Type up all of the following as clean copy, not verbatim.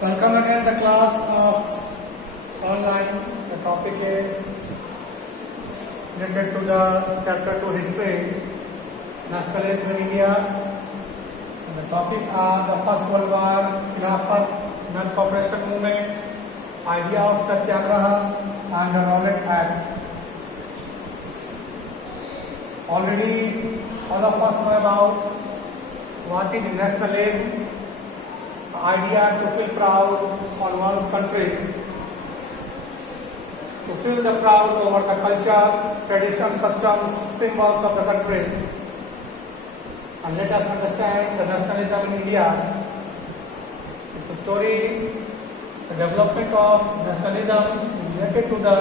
Welcome again the class of online. The topic is related to the chapter 2 history, nationalism in India. And the topics are the First World War, Khilafat, non-cooperation movement, idea of Satyagraha and the Rowlatt Act. Already all of us know about what is nationalism. Idea to feel proud on one's country, to feel the proud over the culture, tradition, customs, symbols of the country. And let us understand the nationalism in India. It's a story, the development of nationalism is related to the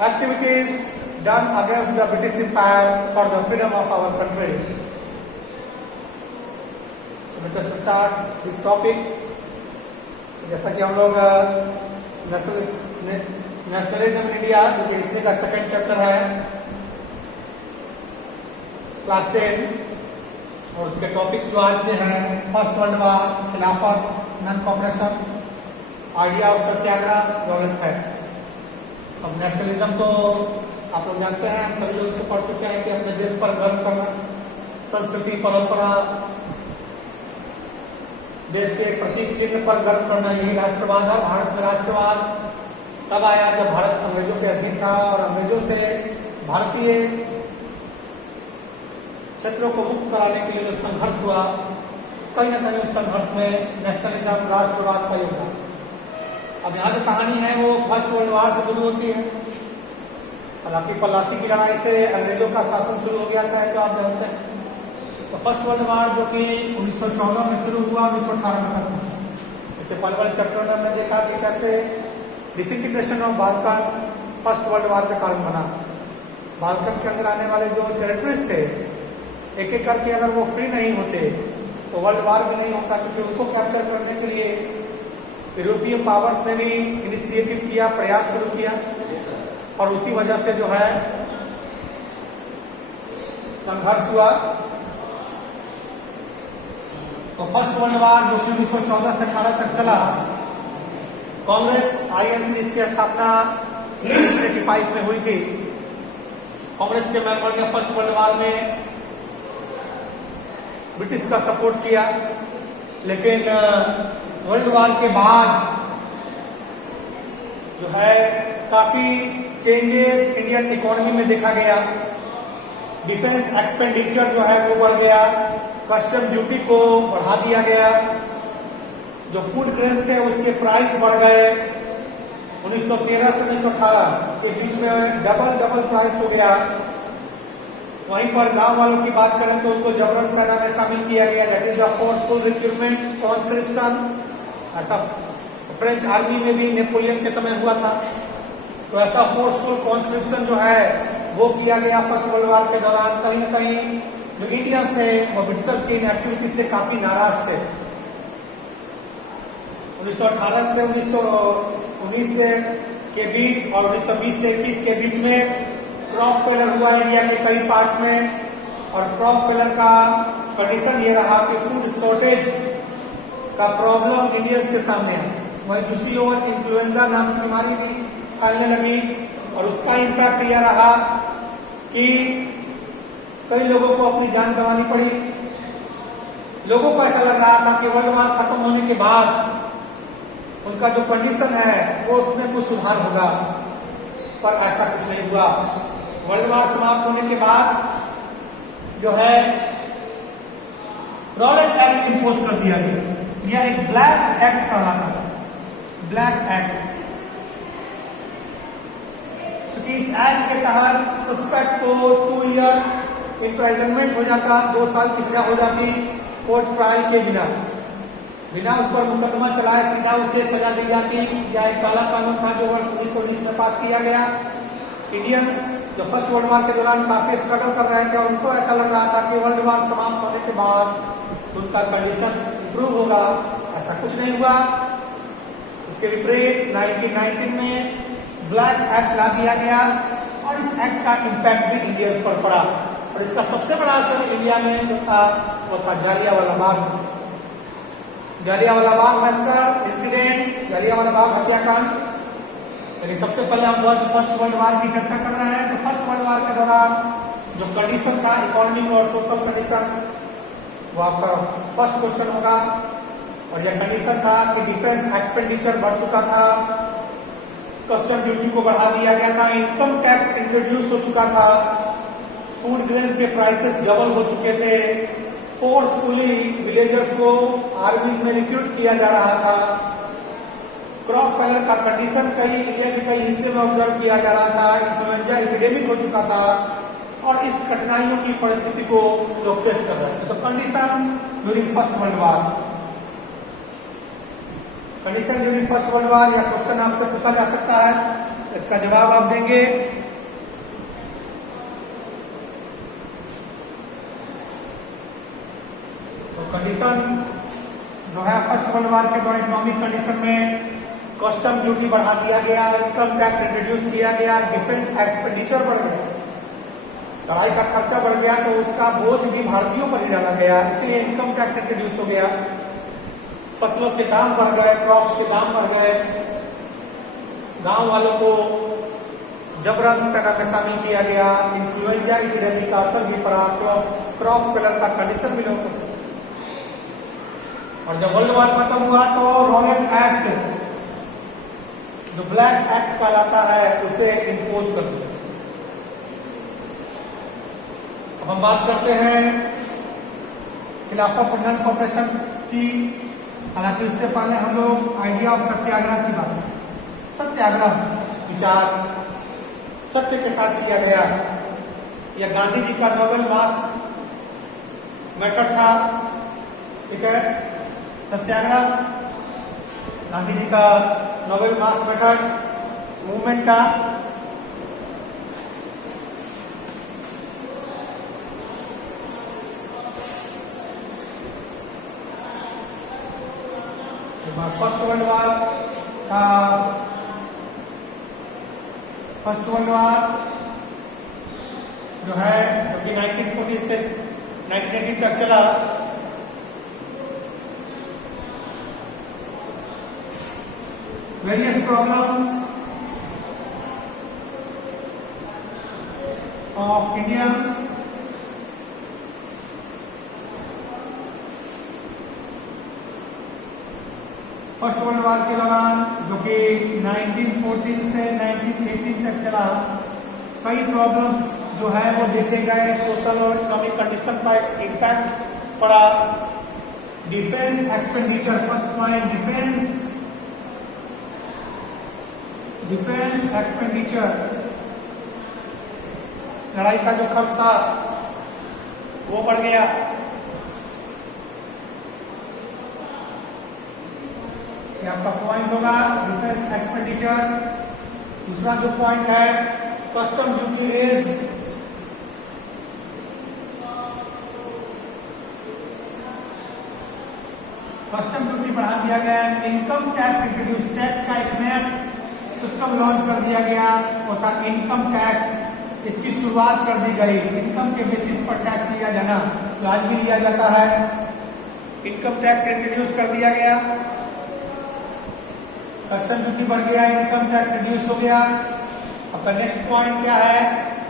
activities done against the British Empire for the freedom of our country. Let us start this topic. जैसा कि हम लोग nationalism in India जो कि history का second chapter है class 10 और उसके टॉपिक्स जो आज के हैं फर्स्ट वर्ल्ड वॉर, खिलाफत, non cooperation, idea of Satyagraha, Rowlatt act. अब नेशनलिज्म तो आप लोग जानते हैं, हम सभी लोग इसको पढ़ चुके हैं कि अपने देश पर गर्व करना, संस्कृति, परंपरा, देश के प्रतीक चिन्ह पर गर्व करना, यही राष्ट्रवाद है। भारत में राष्ट्रवाद तब आया जब भारत अंग्रेजों के अधीन था और अंग्रेजों से भारतीय क्षेत्रों को मुक्त कराने के लिए जो संघर्ष हुआ, कहीं ना कहीं उस संघर्ष में नेशनलिज्म, राष्ट्रवाद का योगदान। अब यहाँ जो कहानी है वो फर्स्ट वर्ल्ड वॉर से शुरू होती है। हालांकि पलासी की लड़ाई से अंग्रेजों का शासन शुरू हो गया था, तो आप जानते हैं। तो फर्स्ट वर्ल्ड वॉर जो कि 1914 में शुरू हुआ, 1918 में खत्म हुआ। इससे पहले वाले चैप्टर में हमने देखा कि कैसे disintegration of Balkan first world war का कारण बना। बाल्कन के अंदर आने वाले जो टेरिटरीज थे, एक एक करके अगर वो फ्री नहीं होते तो वर्ल्ड वॉर भी नहीं होता, क्योंकि उनको कैप्चर करने के लिए यूरोपीय पावर्स ने भी इनिशिएटिव किया, प्रयास शुरू किया और उसी वजह से जो है संघर्ष हुआ। तो फर्स्ट वर्ल्ड वॉर जो कि 1914 से 18 तक चला, कांग्रेस आईएनसी इसकी स्थापना 1985 में हुई थी। कांग्रेस के मेंबर ने फर्स्ट वर्ल्ड वॉर में ब्रिटिश का सपोर्ट किया, लेकिन वर्ल्ड वॉर के बाद जो है काफी चेंजेस इंडियन इकोनॉमी में देखा गया। डिफेंस एक्सपेंडिचर जो है वो बढ़ गया, कस्टम ड्यूटी को बढ़ा दिया गया, जो फूड ग्रेन्स थे उसके प्राइस बढ़ गए। 1913 से 1918 के बीच में डबल प्राइस हो गया। वहीं पर गांव वालों की बात करें तो उनको जबरन सेना में शामिल किया गया, that is the forceful recruitment conscription. ऐसा फ्रेंच आर्मी में भी नेपोलियन के समय हुआ था। तो ऐसा फोर्सफुल कॉन्स्क्रिप्शन जो है वो किया गया फर्स्ट वर्ल्ड वॉर के दौरान। कहीं न कहीं जो इंडियंस थे वो ब्रिटिशर्स की इन एक्टिविटीज से काफी नाराज थे। 1918 से 1919 के बीच और 1920 से 21 के बीच में क्रॉप फेलर हुआ इंडिया के कई पार्ट्स में, और क्रॉप फेलर का कंडीशन ये रहा कि फूड शॉर्टेज का प्रॉब्लम इंडियंस के सामने है। वहीं दूसरी ओर इन्फ्लुएंजा नाम की बीमारी भी फैलने लगी और उसका इम्पैक्ट यह रहा कि कई लोगों को अपनी जान गंवानी पड़ी। लोगों को ऐसा लग रहा था कि वर्ल्ड वॉर खत्म होने के बाद उनका जो कंडीशन है वो उसमें कुछ सुधार होगा, पर ऐसा कुछ नहीं हुआ। वर्ल्ड वॉर समाप्त होने के बाद जो है रॉलेट एक्ट इंपोज कर दिया गया। यह एक ब्लैक एक्ट कहलाता है, ब्लैक एक्ट। क्योंकि इस एक्ट के तहत सस्पेक्ट को 2 ईयर इम्प्राइजनमेंट हो जाता, 2 साल की सजा हो जाती कोर्ट ट्रायल के बिना उस पर मुकदमा चलाए सीधा उसे सजा दी जाती। यह एक काला कानून था जो वर्ष 1919 में पास किया गया। इंडियंस जो फर्स्ट वर्ल्ड वॉर के दौरान काफी स्ट्रगल कर रहे थे और उनको ऐसा लग रहा था कि वर्ल्ड वॉर समाप्त होने के बाद उनका कंडीशन इंप्रूव होगा, ऐसा कुछ नहीं हुआ। इसके विपरीत 1919 में ब्लैक एक्ट ला दिया गया और इस एक्ट का इम्पैक्ट भी इंडियंस पर पड़ा। और इसका सबसे बड़ा असर इंडिया में जो था वो था जालियांवाला बाग। जालियांवाला बाग मैसेकर इंसिडेंट, जालियांवाला बाग हत्याकांड। लेकिन सबसे पहले हम फर्स्ट वर्ल्ड वार की चर्चा कर रहे हैं। तो फर्स्ट वर्ल्ड वार के दौरान जो कंडीशन था इकोनॉमिक और सोशल कंडीशन, वो आपका फर्स्ट क्वेश्चन होगा। और यह कंडीशन था कि डिफेंस एक्सपेंडिचर बढ़ चुका था, कस्टम ड्यूटी को बढ़ा दिया गया था, इनकम टैक्स इंट्रोड्यूस हो चुका था, फूड ग्रेन्स के प्राइसेस डबल हो चुके थे, फोर्सफुली विलेजर्स को आर्मीज में रिक्रूट किया जा रहा था, क्रॉप फेलियर का कंडीशन इंडिया के कई हिस्से में ऑब्जर्व किया जा रहा था, इन्फ्लुएंजा एपिडेमिक हो चुका था और इस कठिनाइयों की परिस्थिति को लोग फेस कर रहे थे। तो condition during first world war, condition during first world war, यह क्वेश्चन आपसे पूछा जा सकता है, इसका जवाब आप देंगे। तो कंडीशन जो है फर्स्ट वर्ल्ड वार के दौरान इकोनॉमिक कंडीशन में कस्टम ड्यूटी बढ़ा दिया गया, इनकम टैक्स इंट्रोड्यूस किया गया, डिफेंस एक्सपेंडिचर बढ़ गया, लड़ाई का खर्चा बढ़ गया, तो उसका बोझ भी भारतीयों पर ही डाला गया, इसलिए इनकम टैक्स इंट्रोड्यूस हो गया, फसलों के दाम बढ़ गए, क्रॉप्स के दाम बढ़ गए, गांव वालों को जबरन सेना में शामिल किया गया, इन्फ्लुएंजा एपिडेमिक का असर भी पड़ा, क्रॉप फेलियर का कंडीशन भी लोगों को। और जब वर्ल्ड वार खत्म हुआ तो रॉयल एक्ट, जो ब्लैक एक्ट कहलाता है, उसे इम्पोज कर दिया। अब हम बात करते हैं खिलाफत प्रधान कॉर्पोरेशन की। हालांकि उससे पहले हम लोग आइडिया ऑफ सत्याग्रह की बात करें। सत्याग्रह विचार सत्य के साथ किया गया, यह गांधी जी का नोबेल मास मेथड था। ठीक है, सत्याग्रह गांधी जी का नोबेल मास मेथड मूवमेंट का फर्स्ट वर्ल्ड वार जो है, जो कि 1940 से 1980 तक चला, various problems of Indians, first world war के दौरान, जो कि 1914 से 1918 तक चला, कई प्रॉब्लम्स जो है वो देखे गए, सोशल और इकोनॉमिक कंडीशन पर इम्पैक्ट पड़ा। Defence expenditure, first point, defence expenditure, लड़ाई का जो खर्च था वो बढ़ गया। ये आपका पॉइंट होगा, डिफेंस एक्सपेंडिचर। दूसरा जो पॉइंट है, custom duty raise, custom duty बढ़ा दिया गया, इनकम टैक्स इंट्रोड्यूस, टैक्स का एक नया सिस्टम लॉन्च कर दिया गया, वो था इनकम टैक्स। इसकी शुरुआत कर दी गई, इनकम के बेसिस पर टैक्स लिया जाना, जो आज भी लिया जाता है, इनकम टैक्स इंट्रोड्यूस कर दिया गया, कस्टम ड्यूटी बढ़ गया, इनकम टैक्स रिड्यूस हो गया। आपका नेक्स्ट पॉइंट क्या है,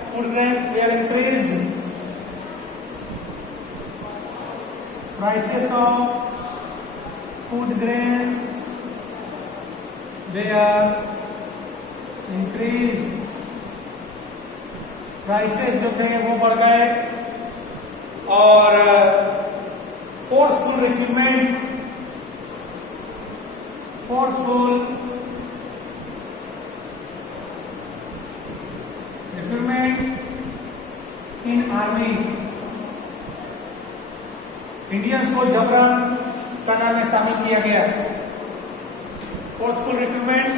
food grains were increased, prices of food grains were increase, prices जो थे वो बढ़ गए। और forceful recruitment, in army, Indians को जबरन सेना में शामिल किया गया। फोर्सफुल रिक्रूटमेंट,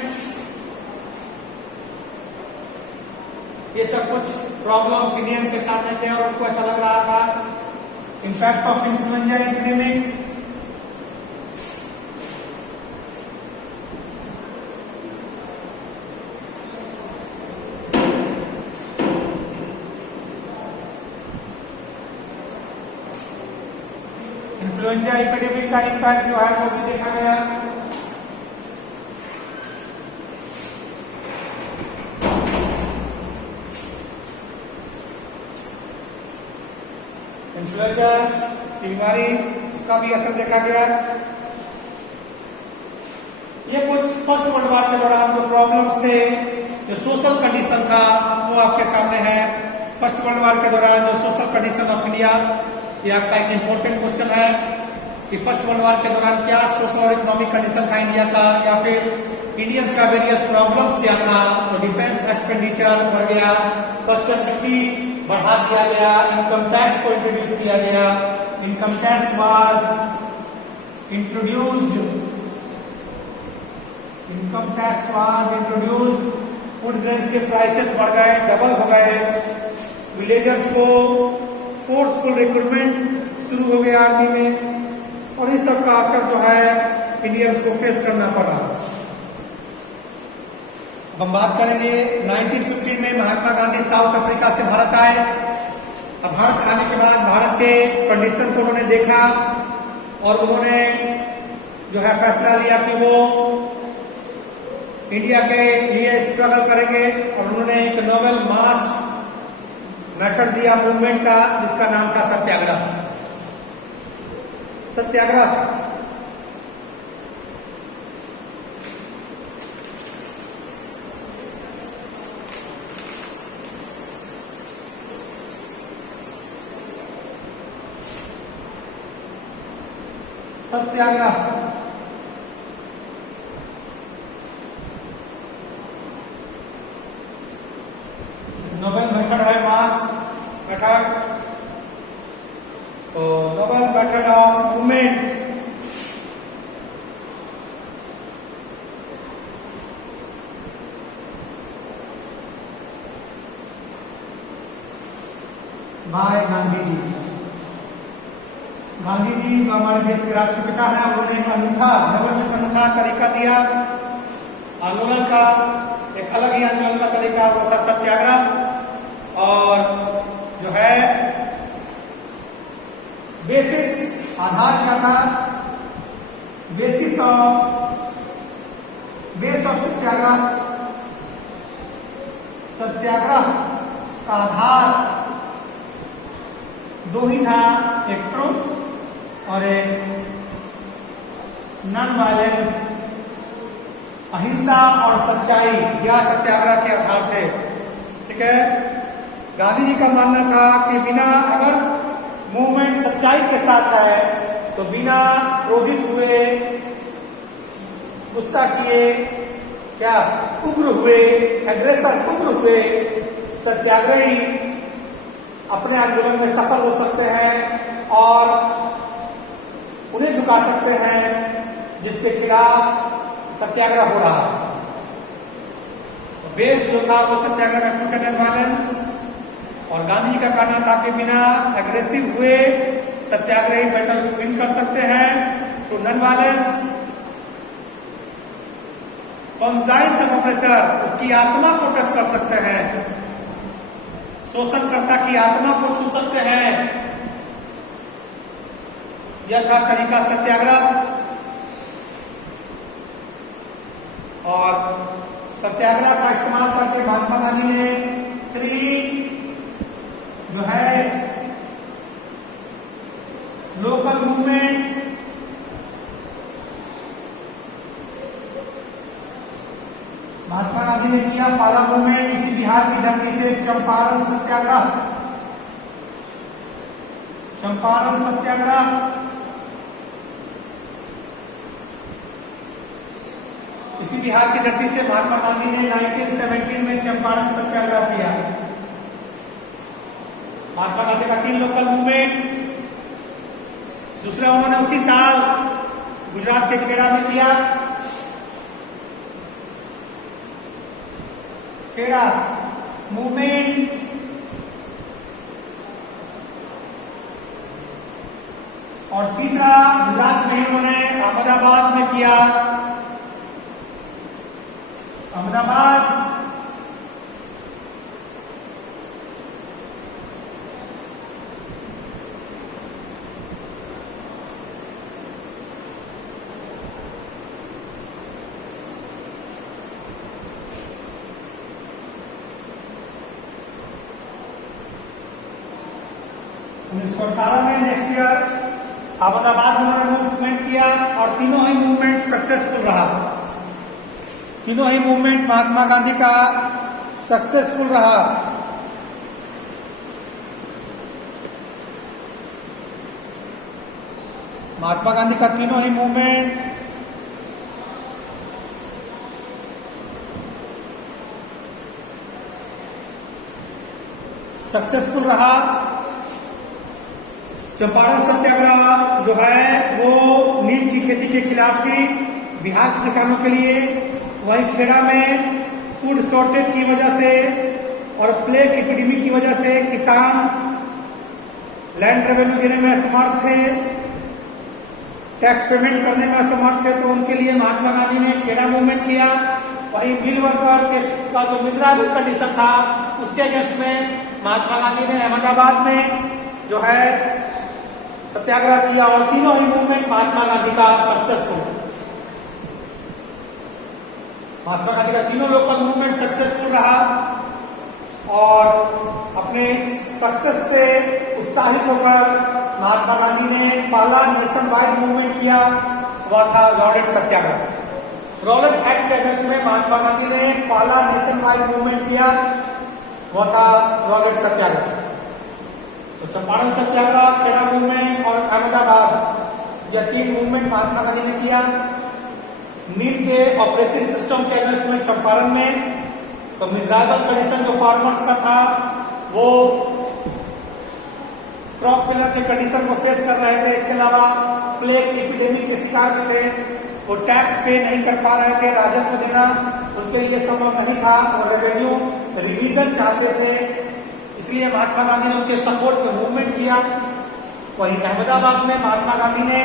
ये सब कुछ प्रॉब्लम्स इंडियन के सामने थे और उनको ऐसा लग रहा था। Impact of influenza epidemic, influenza epidemic का इम्पैक्ट जो है वो भी देखा गया। इन्फ्लुएंजा की बीमारी, उसका भी असर देखा गया। ये कुछ फर्स्ट वर्ल्ड वॉर के दौरान जो प्रॉब्लम्स थे, जो सोशल कंडीशन था, वो आपके सामने है। फर्स्ट वर्ल्ड वॉर के दौरान जो सोशल कंडीशन ऑफ इंडिया, ये आपका एक इम्पोर्टेंट क्वेश्चन है कि फर्स्ट वर्ल्ड वॉर के दौरान क्या सोशल और इकोनॉमिक कंडीशन था इंडिया का, या फिर इंडियंस का वेरियस प्रॉब्लम्स क्या था। तो डिफेंस एक्सपेंडिचर बढ़ गया, कस्टम ड्यूटी बढ़ा दिया गया, इनकम टैक्स को इंट्रोड्यूस किया गया, income tax was introduced, income tax was introduced, food grains के प्राइसेस बढ़ गए, डबल हो गए, विलेजर्स को फोर्सफुल रिक्रूटमेंट शुरू हो गया आर्मी में, और इस सब का असर जो है इंडियंस को फेस करना पड़ा। अब हम बात करेंगे 1915 में महात्मा गांधी साउथ अफ्रीका से भारत आए। अब भारत आने के बाद भारत के कंडीशन को उन्होंने देखा और उन्होंने जो है फैसला लिया कि वो इंडिया के लिए स्ट्रगल करेंगे, और उन्होंने एक नोवेल मास मेथड दिया मूवमेंट का, जिसका नाम था सत्याग्रह। सत्याग्रह सत्याग्रह नोबेल मेथड है, मास मेथड। तो noble method of movement, by Gandhi ji. Gandhi ji जो हमारे देश के राष्ट्रपिता हैं, उन्होंने एक अनूठा, नोबेल में अनूठा तरीका दिया आंदोलन का। एक अलग ही आंदोलन का तरीका, वो था सत्याग्रह। और जो है बेसिस, आधार क्या था, बेस ऑफ सत्याग्रह, सत्याग्रह का आधार दो ही था, एक ट्रुथ और एक नॉन वायलेंस, अहिंसा और सच्चाई, यह सत्याग्रह के आधार थे। ठीक है, गांधी जी का मानना था कि बिना, अगर मूवमेंट सच्चाई के साथ है तो बिना क्रोधित हुए, गुस्सा किए, क्या उग्र हुए, एग्रेशन उग्र हुए, सत्याग्रही अपने आंदोलन में सफल हो सकते हैं और उन्हें झुका सकते हैं जिसके खिलाफ सत्याग्रह हो रहा है। बेस जो था वो सत्याग्रह में ट्रुथ एंड वायलेंस, और गांधी जी का कहना था कि बिना एग्रेसिव हुए सत्याग्रही बैटल विन कर सकते हैं। तो non violence, conscience of oppressor, उसकी आत्मा को टच कर सकते हैं, शोषणकर्ता की आत्मा को छू सकते हैं। यह था तरीका सत्याग्रह। और सत्याग्रह का इस्तेमाल करके महात्मा गांधी ने 3 जो है लोकल मूवमेंट्स, महात्मा गांधी ने किया पहला मूवमेंट इसी बिहार की धरती से, चंपारण सत्याग्रह। चंपारण सत्याग्रह इसी बिहार की धरती से महात्मा गांधी ने 1917 में चंपारण सत्याग्रह किया। महात्मा गांधी का 3 लोकल मूवमेंट। दूसरा उन्होंने उसी साल गुजरात के खेड़ा में किया, खेड़ा मूवमेंट। और तीसरा गुजरात में ही उन्होंने अहमदाबाद में किया, अहमदाबाद। 1918 में नेक्स्ट ईयर अहमदाबाद में उन्होंने मूवमेंट किया और तीनों ही मूवमेंट सक्सेसफुल रहा। तीनों ही मूवमेंट महात्मा गांधी का सक्सेसफुल रहा। महात्मा गांधी का तीनों ही मूवमेंट सक्सेसफुल रहा। चंपारण सत्याग्रह जो है वो नील की खेती के खिलाफ थी बिहार के किसानों के लिए। वहीं खेड़ा में फूड शॉर्टेज की वजह से और प्लेग एपिडेमिक की वजह से किसान लैंड रेवेन्यू देने में असमर्थ थे, टैक्स पेमेंट करने में असमर्थ थे, तो उनके लिए महात्मा गांधी ने खेड़ा मूवमेंट किया। वहीं मिल वर्कर का जो मिजरेबल कंडीशन था उसके अगेंस्ट में महात्मा गांधी ने अहमदाबाद में जो है सत्याग्रह किया और तीनों ही मूवमेंट महात्मा गांधी का सक्सेसफुल। महात्मा गांधी का तीनों लोकल मूवमेंट सक्सेसफुल रहा और अपने इस सक्सेस से उत्साहित होकर महात्मा गांधी ने पहला नेशन वाइड मूवमेंट किया, वह था रॉलेट सत्याग्रह। रॉलेट एक्ट के अगेंस्ट में महात्मा गांधी ने पहला नेशन वाइड मूवमेंट किया, वह था रॉलेट सत्याग्रह। तो चंपारण सत्याग्रह, खेड़ा मूवमेंट और अहमदाबाद, यह तीन मूवमेंट महात्मा गांधी ने किया। नील के ऑपरेटिंग सिस्टम के अगेंस्ट में चंपारण में तो मिजरेबल कंडीशन जो फार्मर्स का था वो क्रॉप फेलियर के कंडीशन को फेस कर रहे थे। इसके अलावा प्लेग एपिडेमिक के शिकार भी थे, वो टैक्स पे नहीं कर पा रहे थे, राजस्व देना उनके लिए संभव नहीं था और रेवेन्यू रिवीजन चाहते थे, इसलिए महात्मा गांधी ने उनके सपोर्ट में मूवमेंट किया। वहीं अहमदाबाद में महात्मा गांधी ने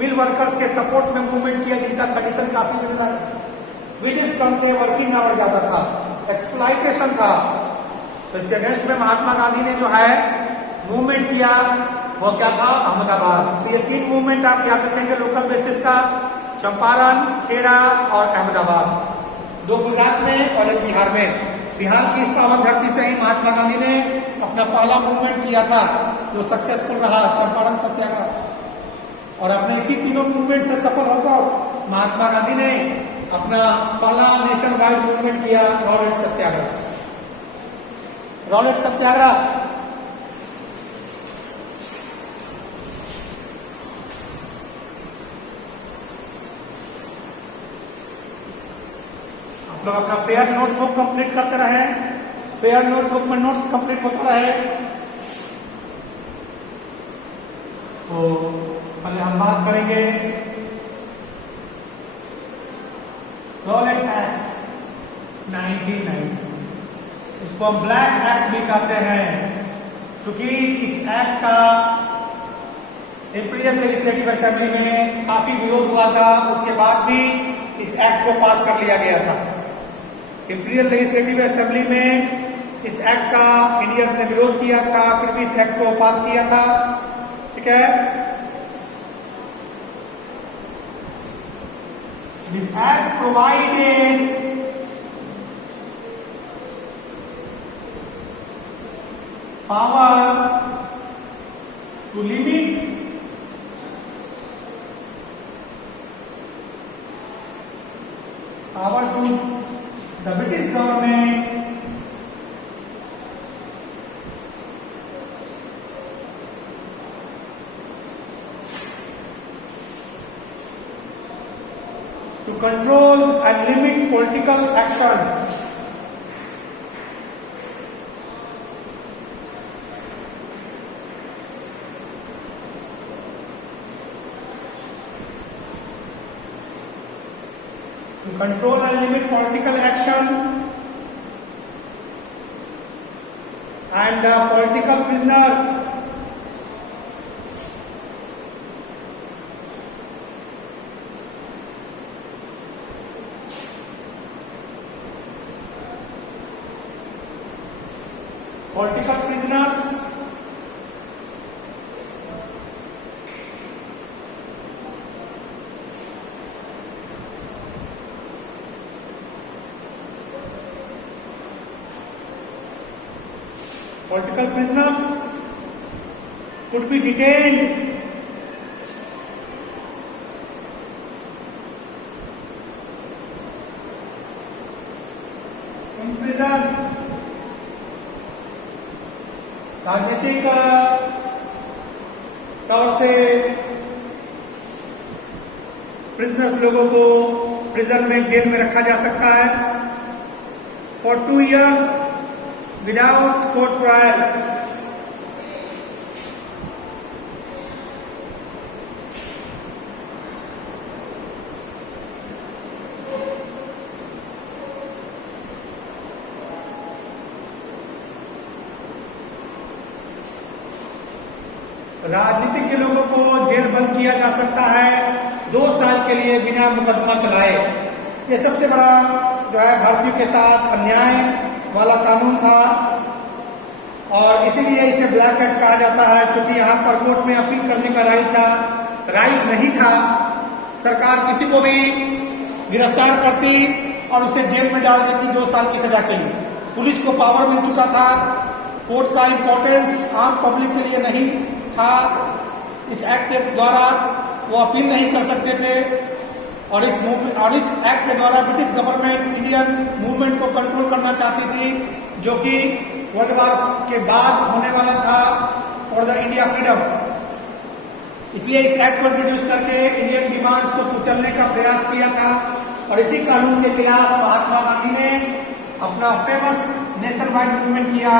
मिल वर्कर्स के सपोर्ट में मूवमेंट किया जिनका कंडीशन काफी मिलता था, विदेश कम थे, वर्किंग आवर ज्यादा था, एक्सप्लॉइटेशन था। तो इसके अगेंस्ट में महात्मा गांधी ने जो है मूवमेंट किया, वो क्या था, अहमदाबाद। तो ये तीन मूवमेंट आप याद रखेंगे लोकल बेसिस का, चंपारण, खेड़ा और अहमदाबाद, दो गुजरात में और एक बिहार में। बिहार की इस पावन धरती से ही महात्मा गांधी ने अपना पहला मूवमेंट किया था जो सक्सेसफुल रहा, चंपारण सत्याग्रह। और अपने इसी तीनों मूवमेंट से सफल होकर महात्मा गांधी ने अपना पहला नेशन वाइड मूवमेंट किया, रॉलेट सत्याग्रह। रॉलेट सत्याग्रह आप लोग अपना फेयर नोटबुक कंप्लीट करते रहे, फेयर नोटबुक में नोट्स कंप्लीट होता रहे। तो पहले हम बात करेंगे रॉलेट एक्ट 1990, इसको हम ब्लैक एक्ट भी कहते हैं, क्योंकि इस एक्ट का इंपीरियल लेजिस्लेटिव असेंबली में काफी विरोध हुआ था, उसके बाद भी इस एक्ट को पास कर लिया गया था। इंपीरियल लेजिस्लेटिव असेंबली में इस एक्ट का इंडियंस ने विरोध किया था, फिर भी इस एक्ट को पास किया था। ठीक है, This act provided power to limit power to the British government to control and limit political action. To control and limit political action and political prisoner political prisoners could be detained in prison. राजनीतिक तौर से prisoners लोगों को prison में, jail में रखा जा सकता है for 2 years without court trial. राजनीतिक के लोगों को जेल बंद किया जा सकता है 2 साल के लिए बिना मुकदमा चलाए। ये सबसे बड़ा जो है भारतीयों के साथ अन्याय वाला कानून था और इसीलिए इसे ब्लैक एक्ट कहा जाता है, क्योंकि यहाँ पर कोर्ट में अपील करने का राइट नहीं था। सरकार किसी को भी गिरफ्तार करती और उसे जेल में डाल देती 2 साल की सजा के लिए। पुलिस को पावर मिल चुका था, कोर्ट का इंपॉर्टेंस आम पब्लिक के लिए नहीं था। इस एक्ट के द्वारा वो अपील नहीं कर सकते थे और इस एक्ट के द्वारा ब्रिटिश गवर्नमेंट इंडियन मूवमेंट को कंट्रोल करना चाहती थी, जो कि वर्ल्ड वॉर के बाद होने वाला था फॉर द इंडिया फ्रीडम। इसलिए इस एक्ट को इंट्रोड्यूस करके इंडियन डिमांड्स को कुचलने का प्रयास किया था और इसी कानून के खिलाफ महात्मा गांधी ने अपना फेमस नेशन वाइड मूवमेंट किया,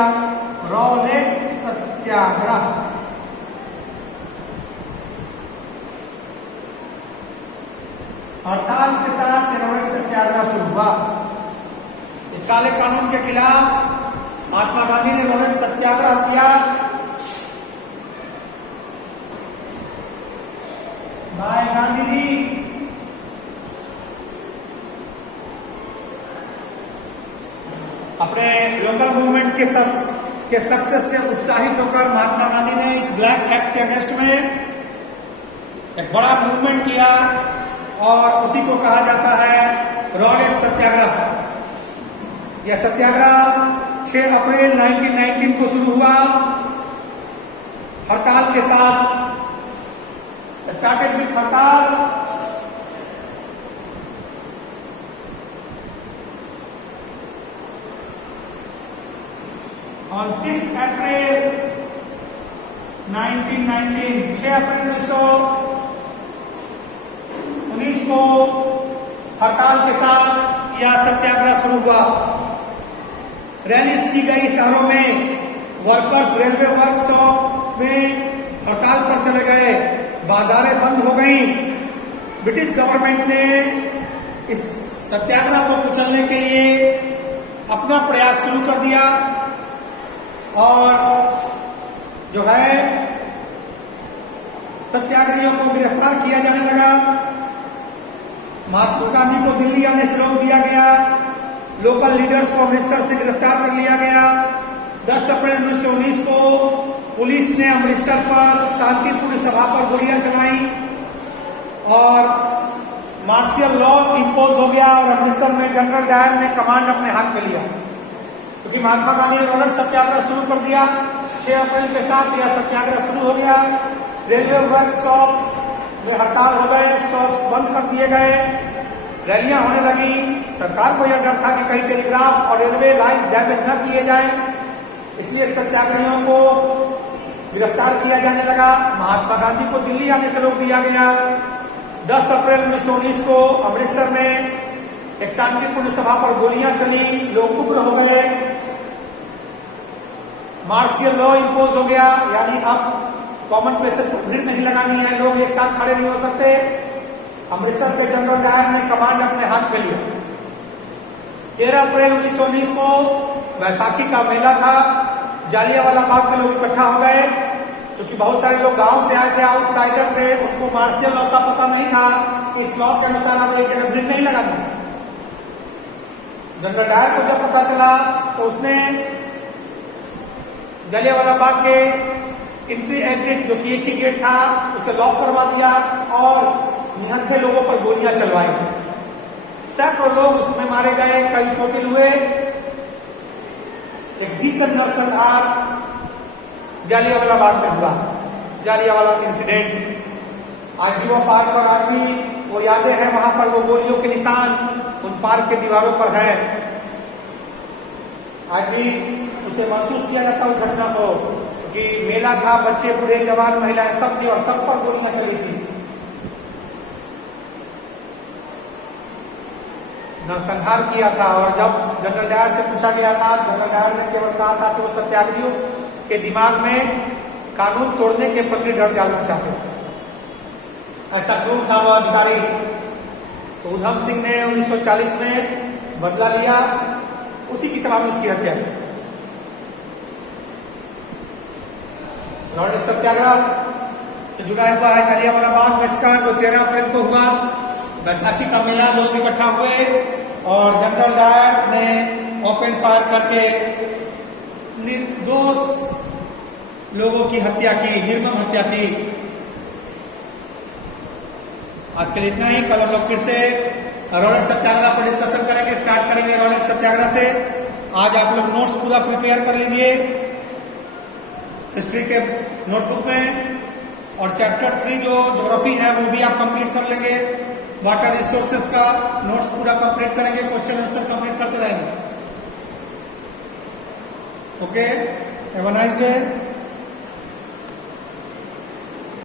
रॉलेट सत्याग्रह। हड़ताल के साथ रॉलेट सत्याग्रह शुरू हुआ। इस काले कानून के खिलाफ महात्मा गांधी ने रॉलेट सत्याग्रह किया। भाई गांधी जी अपने लोकल मूवमेंट के सक्सेस से उत्साहित होकर महात्मा गांधी ने इस ब्लैक एक्ट के अगेंस्ट में एक बड़ा मूवमेंट किया और उसी को कहा जाता है रॉलेट सत्याग्रह। यह सत्याग्रह 6 अप्रैल 1919 को शुरू हुआ। हड़ताल के साथ स्टार्टेड विथ हड़ताल। ऑन 6 अप्रैल 1919, 6 अप्रैल 1919 को हड़ताल के साथ यह सत्याग्रह शुरू हुआ। रैलीज की गई शहरों में, वर्कर्स रेलवे वर्कशॉप में हड़ताल पर चले गए, बाजारें बंद हो गई। ब्रिटिश गवर्नमेंट ने इस सत्याग्रह को कुचलने के लिए अपना प्रयास शुरू कर दिया और जो है सत्याग्रहियों को गिरफ्तार किया जाने लगा। महात्मा गांधी को दिल्ली आने से रोक दिया गया। लोकल लीडर्स को अमृतसर से गिरफ्तार कर लिया गया। 10 अप्रैल 1919 को पुलिस ने अमृतसर पर शांतिपूर्ण सभा पर गोलियां चलाई और मार्शियल लॉ इंपोज हो गया और अमृतसर में जनरल डायर ने कमांड अपने हाथ में लिया, क्योंकि महात्मा गांधी ने रॉलेट सत्याग्रह शुरू कर दिया। 6 अप्रैल के साथ यह सत्याग्रह शुरू हो गया। रेलवे वर्कशॉप में हड़ताल हो गए, शॉप्स बंद कर दिए गए, रैलियां होने लगी। सरकार को यह डर था कि कहीं टेलीग्राफ और रेलवे लाइन्स डैमेज न किए जाए, इसलिए सत्याग्रहियों को गिरफ्तार किया जाने लगा। महात्मा गांधी को दिल्ली आने से रोक दिया गया। 10 अप्रैल 1919 को अमृतसर में एक शांतिपूर्ण सभा पर गोलियां चली, लोग उग्र हो गए। मार्शियल लॉ इंपोज हो गया, यानी अब कॉमन प्लेसेस पर भीड़ नहीं लगानी है, लोग एक साथ खड़े नहीं हो सकते। अमृतसर के जनरल डायर ने कमांड अपने हाथ में लिया। 13 अप्रैल 1919 को बैसाखी का मेला था। जालियांवाला बाग में लोग इकट्ठा हो गए, क्योंकि बहुत सारे लोग गांव से आए थे, आउटसाइडर थे, उनको मार्शियल लॉ का पता नहीं था कि इस लॉ के अनुसार आप एक जगह भीड़ नहीं लगानी। जनरल डायर को जब पता चला तो उसने जालियांवाला बाग के एंट्री एग्जिट, जो कि एक ही गेट था, उसे लॉक करवा दिया और निहत्थे लोगों पर गोलियां चलवाई। सैकड़ों लोग उसमें मारे गए, कई चोटिल हुए। एक भीषण नरसंहार जालियांवाला बाग में हुआ। जालियांवाला इंसिडेंट। आज भी वो पार्क और आज भी वो यादें हैं, वहां पर वो गोलियों के निशान उन पार्क के दीवारों पर है। आज भी उसे महसूस किया जाता उस घटना को कि मेला था, बच्चे बूढ़े जवान महिलाएं सब थी और सब पर गोलियां चली थी। नरसंहार किया था। और जब जनरल डायर से पूछा गया था, जनरल डायर ने केवल कहा था कि वो सत्याग्रहियों के दिमाग में कानून तोड़ने के प्रति डर डालना चाहते थे। ऐसा क्रूर था वो अधिकारी। तो उधम सिंह ने 1940 में बदला लिया, उसी की सभा में उसकी हत्या की। लॉरेंस सत्याग्रह से जुड़ा हुआ है जलियांवाला बाग बहिष्कार जो 13 अप्रैल को हुआ। बैसाखी का मेला, लोग इकट्ठा हुए और जनरल डायर ने ओपन फायर करके निर्दोष लोगों की हत्या की, निर्मम हत्या की। आज के लिए इतना ही। कल हम लोग फिर से रॉलेट सत्याग्रह पर डिस्कशन करेंगे, स्टार्ट करेंगे रॉलेट सत्याग्रह से। आज आप लोग नोट्स पूरा प्रिपेयर कर लीजिए हिस्ट्री के नोटबुक में, और चैप्टर 3 जो ज्योग्राफी है वो भी आप कंप्लीट कर लेंगे। वाटर रिसोर्सेस का नोट्स पूरा कंप्लीट करेंगे, क्वेश्चन आंसर कंप्लीट करते रहेंगे। Okay, have a nice day.